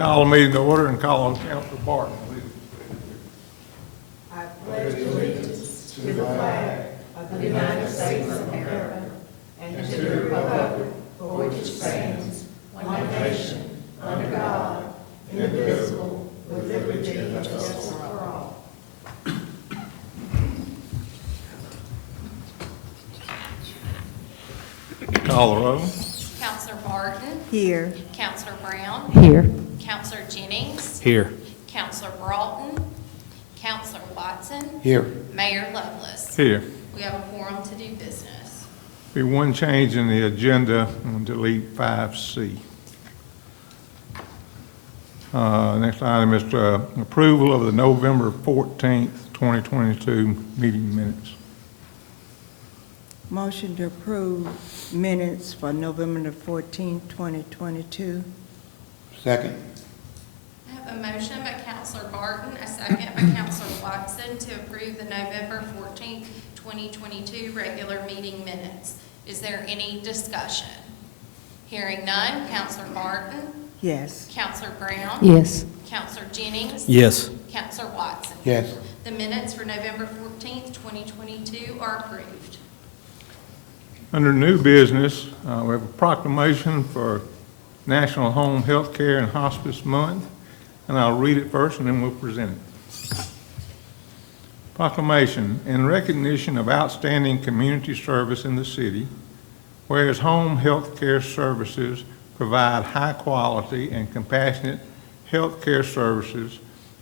Call the meeting to order and call on Councilor Barton. I pledge allegiance to the flag of the United States of America and to the republic for which it stands, one nation, under God, indivisible, with liberty and justice for all. Call the roll. Counselor Barton. Here. Counselor Brown. Here. Counselor Jennings. Here. Counselor Broughton. Counselor Watson. Here. Mayor Lovelace. Here. We have a quorum to do business. Be one change in the agenda and delete 5C. Next item is approval of the November 14th, 2022 meeting minutes. Motion to approve minutes for November the 14th, 2022. Second. I have a motion by Counselor Barton, a second by Counselor Watson to approve the November 14th, 2022 regular meeting minutes. Is there any discussion? Hearing none, Counselor Barton. Yes. Counselor Brown. Yes. Counselor Jennings. Yes. Counselor Watson. Yes. The minutes for November 14th, 2022 are approved. Under new business, we have a proclamation for National Home Health Care and Hospice Month, and I'll read it first and then we'll present it. Proclamation, in recognition of outstanding community service in the city, whereas home health care services provide high quality and compassionate health care services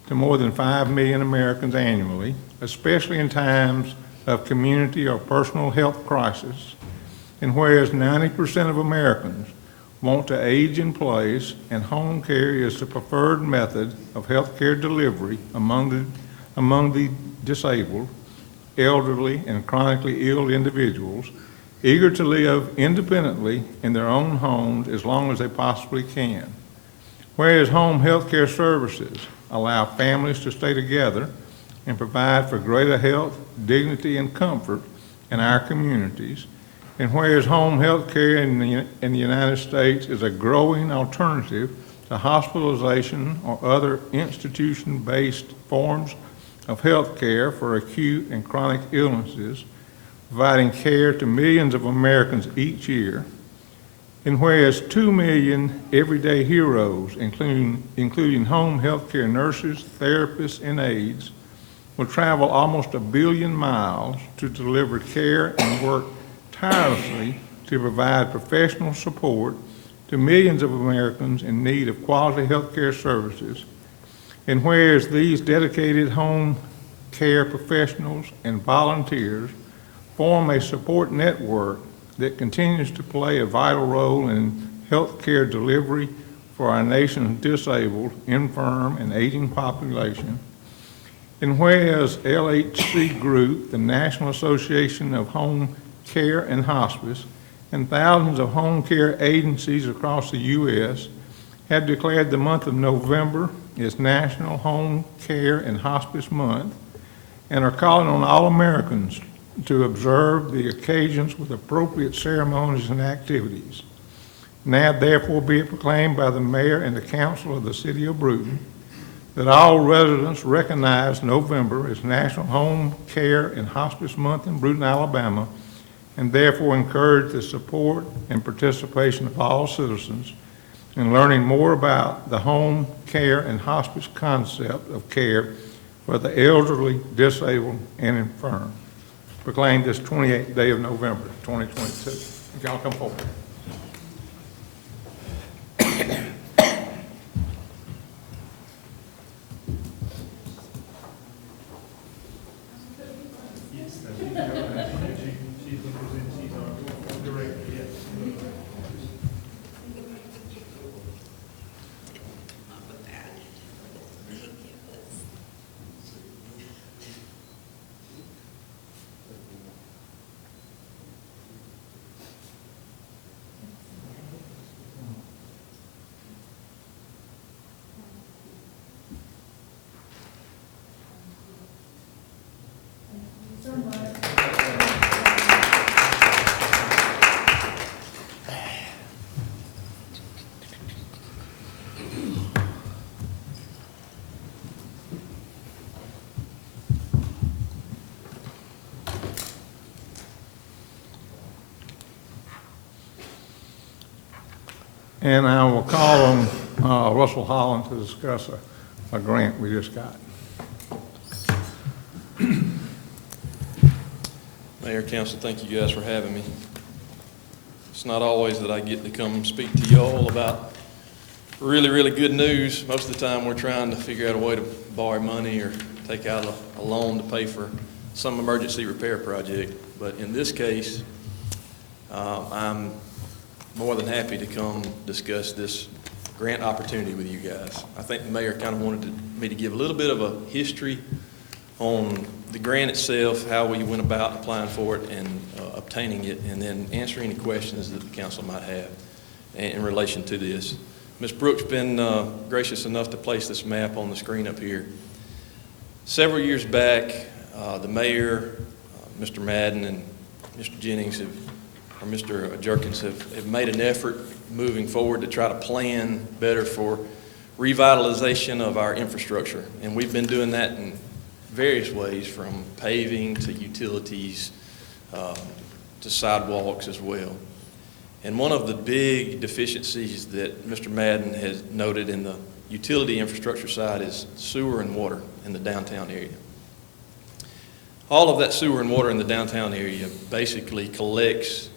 to more than 5 million Americans annually, especially in times of community or personal health crisis, and whereas 90% of Americans want to age in place and home care is the preferred method of health care delivery among the disabled, elderly, and chronically ill individuals eager to live independently in their own homes as long as they possibly can. Whereas home health care services allow families to stay together and provide for greater health, dignity, and comfort in our communities, and whereas home health care in the United States is a growing alternative to hospitalization or other institution-based forms of health care for acute and chronic illnesses, providing care to millions of Americans each year, and whereas 2 million everyday heroes, including home health care nurses, therapists, and aides, will travel almost 1 billion miles to deliver care and work tirelessly to provide professional support to millions of Americans in need of quality health care services, and whereas these dedicated home care professionals and volunteers form a support network that continues to play a vital role in health care delivery for our nation's disabled, infirm, and aging population, and whereas LHC Group, the National Association of Home Care and Hospice, and thousands of home care agencies across the U.S. have declared the month of November as National Home Care and Hospice Month and are calling on all Americans to observe the occasions with appropriate ceremonies and activities. Now therefore be it proclaimed by the Mayor and the Council of the City of Brewton that all residents recognize November as National Home Care and Hospice Month in Brewton, Alabama, and therefore encourage the support and participation of all citizens in learning more about the home care and hospice concept of care for the elderly, disabled, and infirm. Proclaimed this 28th day of November, 2022. If y'all come forward. And I will call on Russell Holland to discuss a grant we just got. Mayor, Council, thank you guys for having me. It's not always that I get to come speak to you all about really, really good news. Most of the time we're trying to figure out a way to borrow money or take out a loan to pay for some emergency repair project. But in this case, I'm more than happy to come discuss this grant opportunity with you guys. I think the mayor kind of wanted me to give a little bit of a history on the grant itself, how we went about applying for it and obtaining it, and then answer any questions that the council might have in relation to this. Ms. Brooks been gracious enough to place this map on the screen up here. Several years back, the mayor, Mr. Madden, and Mr. Jennings or Mr. Jerkins have made an effort moving forward to try to plan better for revitalization of our infrastructure. And we've been doing that in various ways, from paving to utilities to sidewalks as well. And one of the big deficiencies that Mr. Madden has noted in the utility infrastructure side is sewer and water in the downtown area. All of that sewer and water in the downtown area basically collects,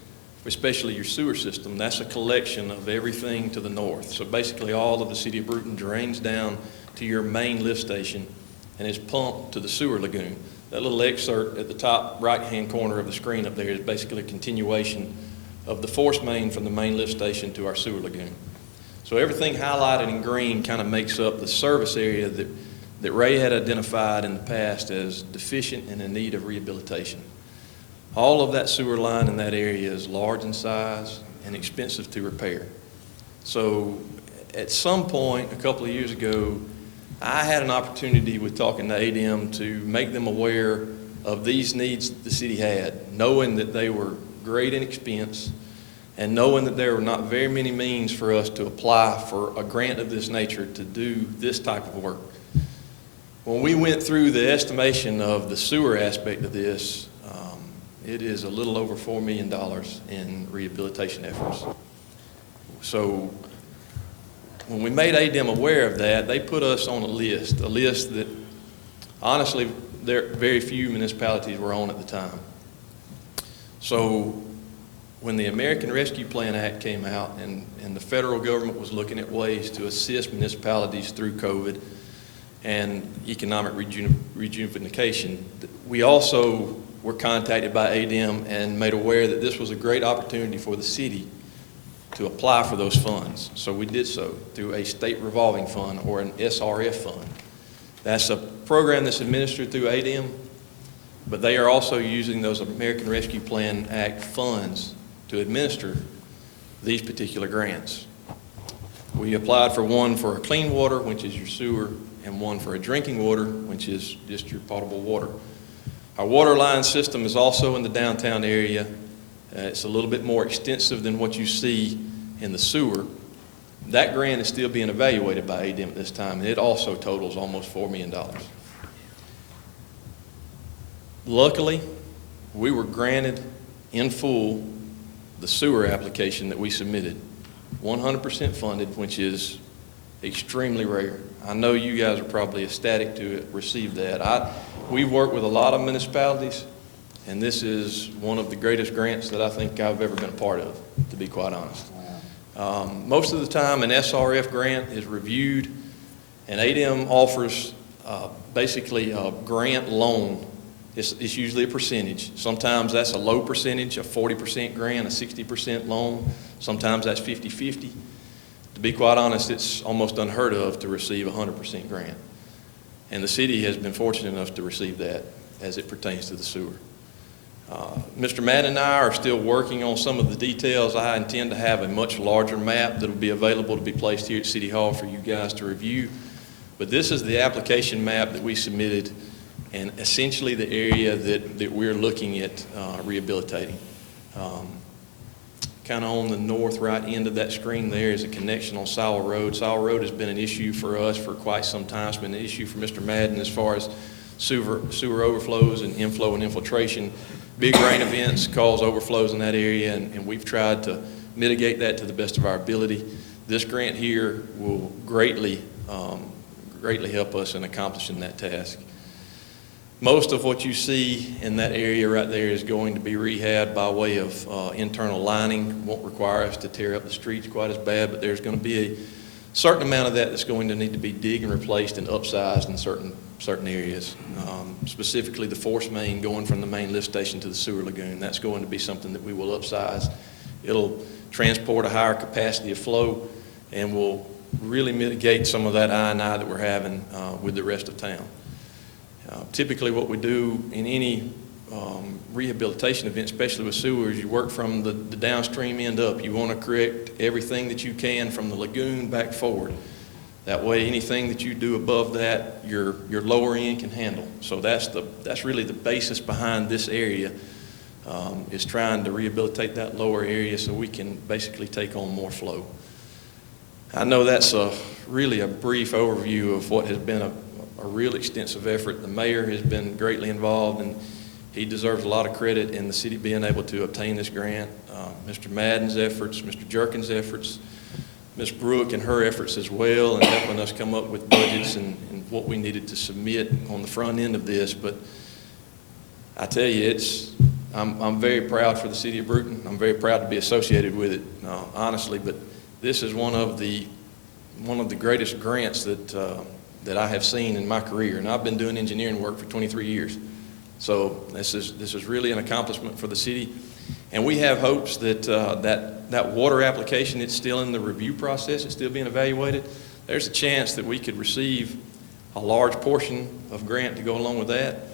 especially your sewer system, that's a collection of everything to the north. So basically all of the City of Brewton drains down to your main lift station and is pumped to the sewer lagoon. That little excerpt at the top right-hand corner of the screen up there is basically a continuation of the force main from the main lift station to our sewer lagoon. So everything highlighted in green kind of makes up the service area that Ray had identified in the past as deficient and in need of rehabilitation. All of that sewer line in that area is large in size and expensive to repair. So at some point a couple of years ago, I had an opportunity with talking to ADM to make them aware of these needs the city had, knowing that they were great in expense and knowing that there were not very many means for us to apply for a grant of this nature to do this type of work. When we went through the estimation of the sewer aspect of this, it is a little over $4 million in rehabilitation efforts. So when we made ADM aware of that, they put us on a list that honestly very few municipalities were on at the time. So when the American Rescue Plan Act came out and the federal government was looking at ways to assist municipalities through COVID and economic rejuvenation, we also were contacted by ADM and made aware that this was a great opportunity for the city to apply for those funds. So we did so through a state revolving fund or an SRF fund. That's a program that's administered through ADM, but they are also using those American Rescue Plan Act funds to administer these particular grants. We applied for one for a clean water, which is your sewer, and one for a drinking water, which is just your potable water. Our water line system is also in the downtown area. It's a little bit more extensive than what you see in the sewer. That grant is still being evaluated by ADM at this time, and it also totals almost $4 million. Luckily, we were granted in full the sewer application that we submitted, 100% funded, which is extremely rare. I know you guys are probably ecstatic to receive that. We've worked with a lot of municipalities, and this is one of the greatest grants that I think I've ever been a part of, to be quite honest. Wow. Most of the time, an SRF grant is reviewed, and ADM offers basically a grant loan. It's usually a percentage. Sometimes that's a low percentage, a 40% grant, a 60% loan. Sometimes that's 50-50. To be quite honest, it's almost unheard of to receive a 100% grant. And the city has been fortunate enough to receive that as it pertains to the sewer. Mr. Madden and I are still working on some of the details. I intend to have a much larger map that will be available to be placed here at City Hall for you guys to review. But this is the application map that we submitted and essentially the area that we're looking at rehabilitating. Kind of on the north right end of that screen there is a connection on Sowell Road. Sowell Road has been an issue for us for quite some time. It's been an issue for Mr. Madden as far as sewer overflows and inflow and infiltration. Big rain events cause overflows in that area, and we've tried to mitigate that to the best of our ability. this grant here will greatly help us in accomplishing that task. Most of what you see in that area right there is going to be rehabbed by way of internal lining. Won't require us to tear up the streets quite as bad, but there's going to be a certain amount of that that's going to need to be digged and replaced and upsized in certain areas. Specifically the force main going from the main lift station to the sewer lagoon. That's going to be something that we will upsize. It'll transport a higher capacity of flow and will really mitigate some of that I&I that we're having with the rest of town. Typically what we do in any rehabilitation event, especially with sewers, you work from the downstream end up. You want to correct everything that you can from the lagoon back forward. That way anything that you do above that, your lower end can handle. So that's really the basis behind this area, is trying to rehabilitate that lower area so we can basically take on more flow. I know that's really a brief overview of what has been a real extensive effort. The mayor has been greatly involved, and he deserves a lot of credit in the city being able to obtain this grant. Mr. Madden's efforts, Mr. Jerkin's efforts, Ms. Brooke and her efforts as well, and helping us come up with budgets and what we needed to submit on the front end of this. But I tell you, I'm very proud for the City of Brewton. I'm very proud to be associated with it, honestly. But this is one of the greatest grants that I have seen in my career, and I've been doing engineering work for 23 years. So this is really an accomplishment for the city, and we have hopes that that water application, it's still in the review process, it's still being evaluated. There's a chance that we could receive a large portion of grant to go along with that.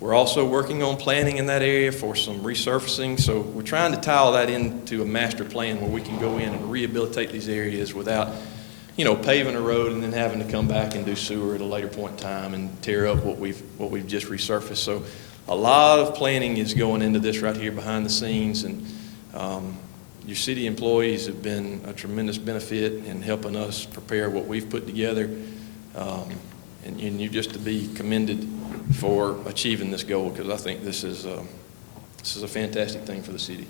We're also working on planning in that area for some resurfacing, so we're trying to tie all that into a master plan where we can go in and rehabilitate these areas without paving a road and then having to come back and do sewer at a later point in time and tear up what we've just resurfaced. So a lot of planning is going into this right here behind the scenes, and your city employees have been a tremendous benefit in helping us prepare what we've put together, and you're just to be commended for achieving this goal, because I think this is a fantastic thing for the city.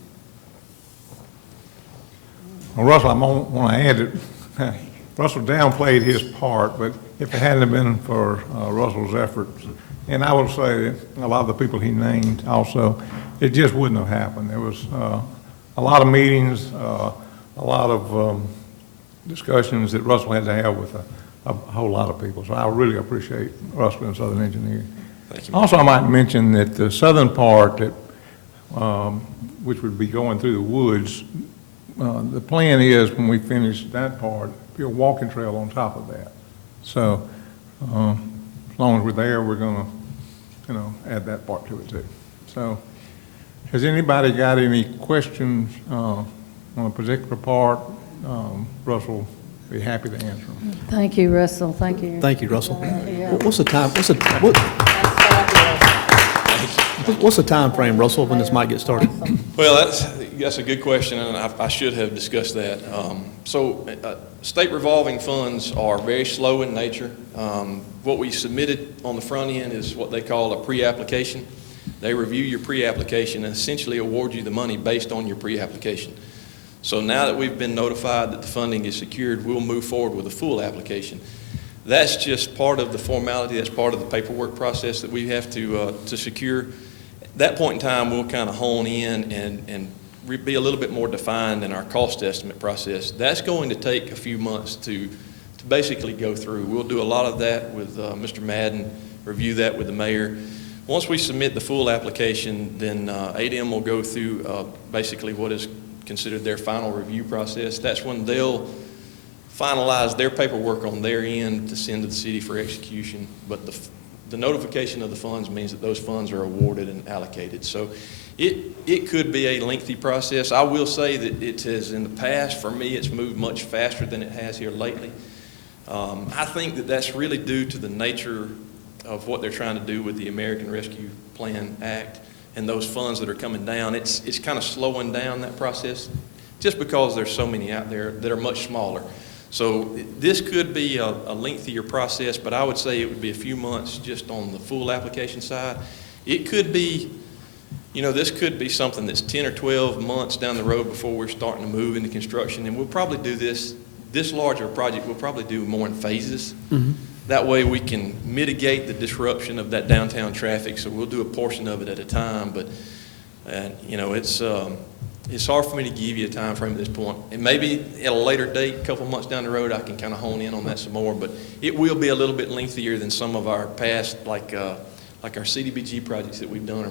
Well, Russell, I want to add that Russell downplayed his part, but if it hadn't been for Russell's efforts, and I will say that a lot of the people he named also, it just wouldn't have happened. There was a lot of meetings, a lot of discussions that Russell had to have with a whole lot of people. So I really appreciate Russell and Southern Engineering. Thank you. Also, I might mention that the southern part, which would be going through the woods, the plan is when we finish that part, be a walking trail on top of that. So as long as we're there, we're going to, add that part to it too. So has anybody got any questions on a particular part? Russell will be happy to answer them. Thank you, Russell. Thank you. Thank you, Russell. Yeah. What's the time? What's the time frame, Russell, when this might get started? Well, that's a good question, and I should have discussed that. State revolving funds are very slow in nature. What we submitted on the front end is what they call a pre-application. They review your pre-application and essentially award you the money based on your pre-application. So now that we've been notified that the funding is secured, we'll move forward with a full application. That's just part of the formality, that's part of the paperwork process that we have to secure. At that point in time, we'll kind of hone in and be a little bit more defined in our cost estimate process. That's going to take a few months to basically go through. We'll do a lot of that with Mr. Madden, review that with the mayor. Once we submit the full application, then ADM will go through basically what is considered their final review process. That's when they'll finalize their paperwork on their end to send to the city for execution. But the notification of the funds means that those funds are awarded and allocated. So it could be a lengthy process. I will say that it has, in the past, for me, it's moved much faster than it has here lately. I think that that's really due to the nature of what they're trying to do with the American Rescue Plan Act and those funds that are coming down. It's kind of slowing down that process just because there's so many out there that are much smaller. So this could be a lengthier process, but I would say it would be a few months just on the full application side. It could be, this could be something that's 10 or 12 months down the road before we're starting to move into construction, and we'll probably do this this larger project, we'll probably do more in phases. That way we can mitigate the disruption of that downtown traffic, so we'll do a portion of it at a time, but, you know, it's hard for me to give you a time frame at this point. And maybe at a later date, a couple months down the road, I can kind of hone in on that some more, but it will be a little bit lengthier than some of our past, like our CDBG projects that we've done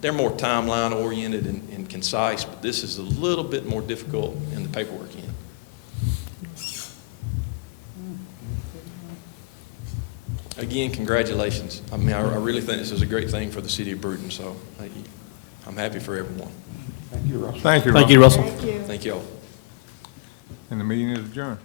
they're more timeline oriented and concise, but this is a little bit more difficult in the paperwork end. Again, congratulations. I mean, I really think this is a great thing for the city of Brewton, so I'm happy for everyone. Thank you, Russell. Thank you, Thank you, Russell. Thank you. Thank you all. And the meeting is adjourned.